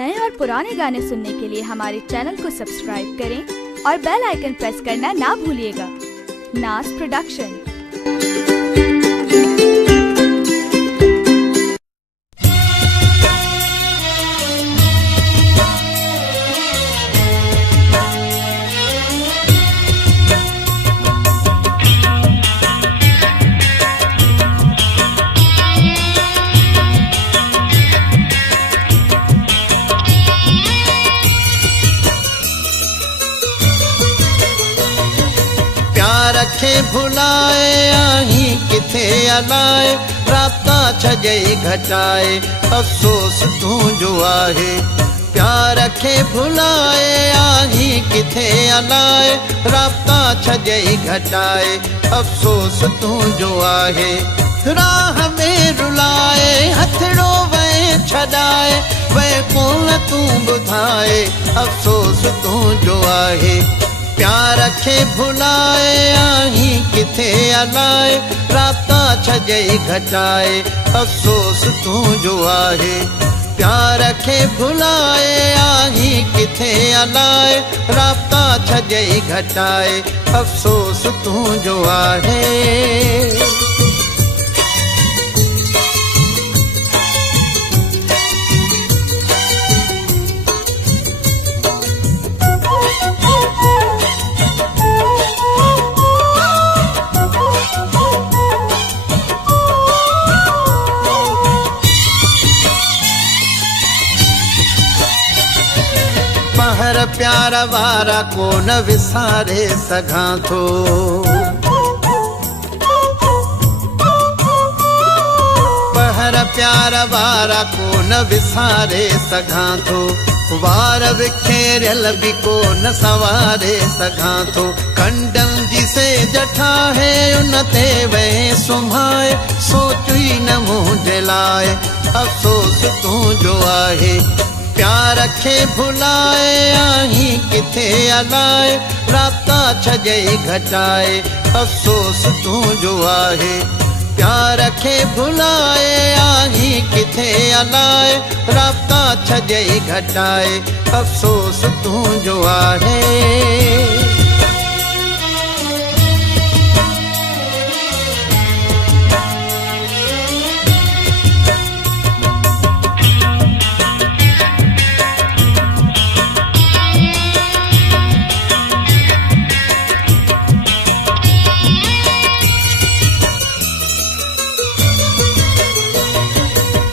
नए और पुराने गाने सुनने के लिए हमारे चैनल को सब्सक्राइब करें और बेल आइकन प्रेस करना ना भूलिएगा। नास प्रोडक्शन। रखे भुलाए आही किथे अलाए राता छजई घटाए अफसोस तू जो आहे। प्यार रखे भुलाए आही किथे अलाए राता छजई घटाए अफसोस तू जो आहे। राह में रुलाए हथड़ो वे छॾाए वे कोन तू ॿुधाए अफसोस तू जो आहे। प्यार रखे भुलाए आही किथे अलाए राता छजई घटाए अफसोस तू जो आहे। प्यार रखे भुलाए आही किथे अलाए राता छजई घटाए अफसोस तू जो आहे। पहर प्यार वारा को न विसारे सघां थो। पहर प्यार वारा को न विसारे सघां थो। वार विखेरियल बि को न सवारे सघां थो। कंडन जी से जठा है उन ते वे सुम्हाए सोचुई न मुंहिंजे लाइ अफसोस तू जो आहे। प्यार रखे भुलाए आही किथे अलाए राता छजई घटाए अफसोस तू जो आहे। प्यार रखे भुलाए आही किथे अलाए राता छजई घटाए अफसोस तू जो आहे।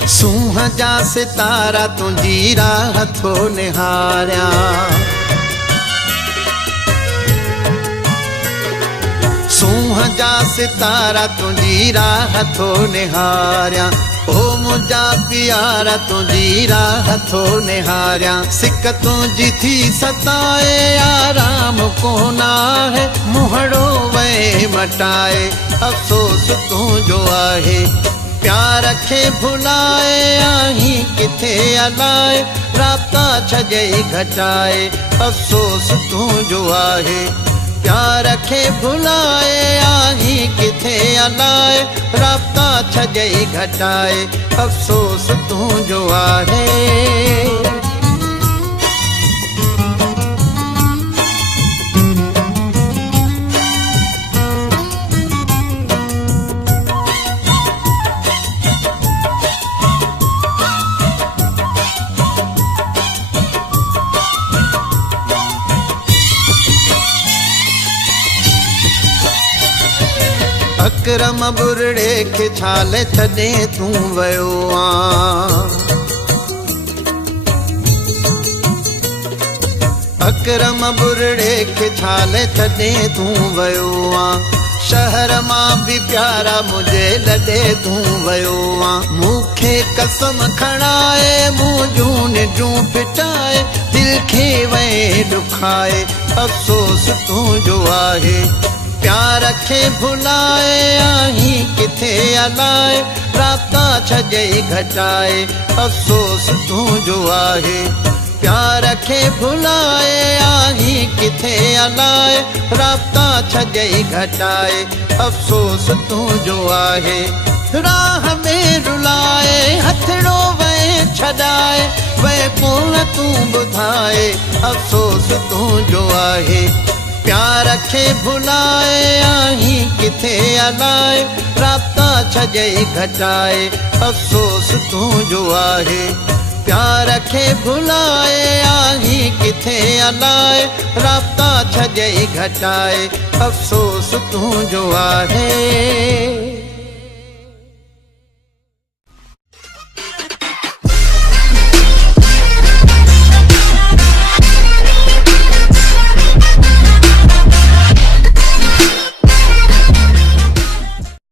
सूंह जा सितारा तुंहिंजी राह थो निहारियां। सूंह जा सितारा तुंहिंजी राह थो निहारियां। ओ मुंहिंजा प्यारा तुंहिंजी राह थो निहारियां। सिक तुंहिंजी थी सताए आराम कोन आहे मुहड़ो वे मटाए अफसोस तू जो आहे। प्यार रखे भुलाए आही किथे अलाए राता छजई घटाए अफसोस तू जो आहे। प्यार रखे भुलाए आही किथे अलाए राता छजई घटाए अफसोस तू जो आहे। अकरम बुरड़े खे छाले छॾे तूं वियो आं। अकरम बुरड़े खे छाले छॾे तूं वियो आं। शहर मां बि प्यारा मुंहिंजे लॾे तूं वियो आं। मूंखे कसम खणाए मुंहिंजूं निंडूं फिटाए दिलि खे वे ॾुखाए अफसोस तू जो आहे। प्यार रखे भुलाए आही किथे अलाए राता छजई घटाए अफसोस तू जो आहे। प्यार रखे भुलाए आही किथे अलाए राता छजई घटाए अफसोस तू जो आहे। राह में रुलाए हथड़ो वे छॾाए वैकुल तूं ॿुधाए अफ़सोस तूं जो आहे प्यार खे भुलाए आहीं किथे अलाए राब्ता छॾे घटाए अफ़सोस तूं जो आहे प्यार खे भुलाए आहीं किथे अलाए राब्ता छॾे घटाए अफ़सोस तूं जो आहे।